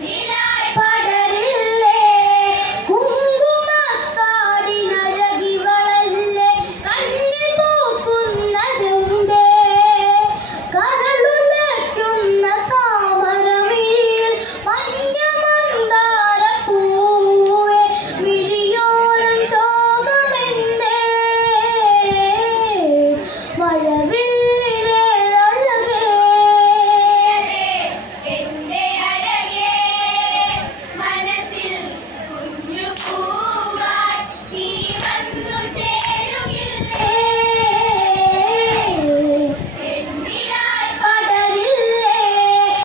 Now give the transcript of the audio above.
നീ Blue Jay.